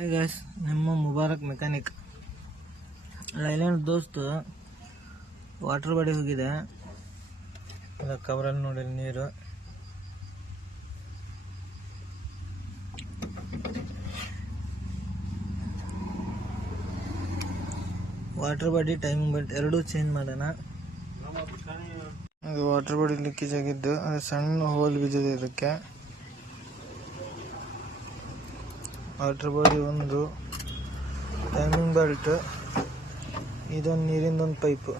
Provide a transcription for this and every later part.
Hi guys, ನಿಮ್ಮ Mubarak mechanic. Leyland ದೋಸ್ತು water body ಹೋಗಿದೆ. ಕವರಲ್ಲಿ ನೋಡಿ ನೀರು. ವಾಟರ್ ಬಾಡಿ ಟೈಮಿಂಗ್ ಬೆಲ್ಟ್ ಎರಡೂ ಚೇಂಜ್ ಮಾಡೋಣ. ಅದು ವಾಟರ್ ಬಾಡಿ ಲೀಕೇಜ್ ಆಗಿದ್ದು, ಅದು ಸಣ್ಣ ಹೋಲ್ ಬಿದ್ದಿದೆ. ಇದಕ್ಕೆ ವಾಟರ್ ಬಾಡಿ ಒಂದು, ಟೈಮಿಂಗ್ ಬೆಲ್ಟ್, ಇದೊಂದು ನೀರಿಂದೊಂದು ಪೈಪು.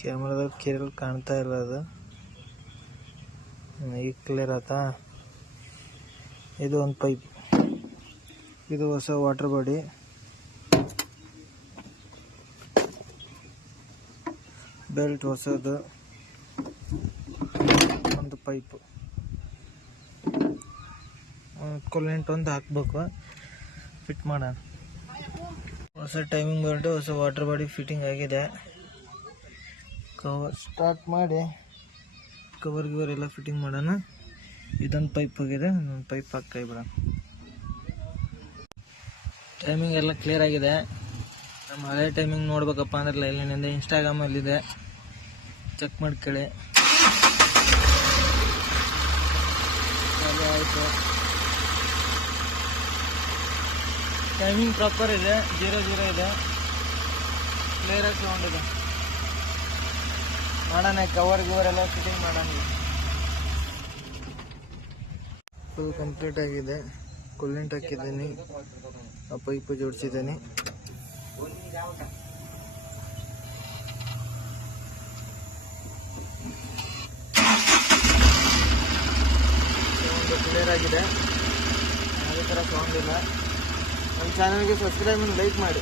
ಕ್ಯಾಮ್ರಾದಾಗ ಕೇರಲ್ ಕಾಣ್ತಾ ಇಲ್ಲ, ಅದು ಈಗ ಕ್ಲಿಯರ್ ಆಯ್ತಾ. ಇದು ಒಂದು ಪೈಪ್, ಇದು ಹೊಸ ವಾಟರ್ ಬಾಡಿ. ಬೆಲ್ಟ್ ಹೊಸದು, ಒಂದು ಪೈಪು, ಕೊಲೆಂಟ್ ಒಂದು ಹಾಕ್ಬೇಕು, ಫಿಟ್ ಮಾಡೋಣ. ಹೊಸ ಟೈಮಿಂಗ್ ಬೆಲ್ಟ್, ಹೊಸ ವಾಟರ್ ಬಾಡಿ ಫಿಟ್ಟಿಂಗ್ ಆಗಿದೆ. ಕವರ್ ಸ್ಟಾರ್ಟ್ ಮಾಡಿ ಕವರ್ ಎಲ್ಲ ಫಿಟ್ಟಿಂಗ್ ಮಾಡೋಣ. ಇದೊಂದು ಪೈಪ್ ಹೋಗಿದೆ, ಇನ್ನೊಂದು ಪೈಪ್ ಹಾಕಿ ಬಿಡೋಣ. ಟೈಮಿಂಗ್ ಎಲ್ಲ ಕ್ಲಿಯರ್ ಆಗಿದೆ. ನಮ್ಮ ಹಳೆ ಟೈಮಿಂಗ್ ನೋಡ್ಬೇಕಪ್ಪ ಅಂದ್ರೆ ಲೈಲ್ಯಾಂಡಿಂದ ಇನ್ಸ್ಟಾಗ್ರಾಮಲ್ಲಿದೆ, ಚೆಕ್ ಮಾಡಿ ಕೇಳಿ. ಆಯಿತು, ಟೈಮಿಂಗ್ ಪ್ರಾಪರ್ ಇದೆ, 00 ಇದೆ, ಕ್ಲಿಯರಾಗಿ ಸೌಂಡ್ ಇದೆ. ಮಾಡೋಣ, ಕವರ್ ಎಲ್ಲ ಫಿಟ್ಟಿಂಗ್ ಮಾಡೋಣ. ಫುಲ್ ಕಂಪ್ಲೀಟ್ ಆಗಿದೆ. ಕೂಲೆಂಟ್ ಹಾಕಿದ್ದೀನಿ, ಆ ಪೈಪು ಜೋಡಿಸಿದ್ದೀನಿ. ಸೌಂಡ್ ಕ್ಲಿಯರ್ ಆಗಿದೆ, ಯಾವುದೇ ಥರ ಸೌಂಡ್ ಇಲ್ಲ. ನಮ್ಮ ಚಾನಲ್ಗೆ ಸಬ್ಸ್ಕ್ರೈಬ್ ಮಾಡಿ ಲೈಕ್ ಮಾಡಿ.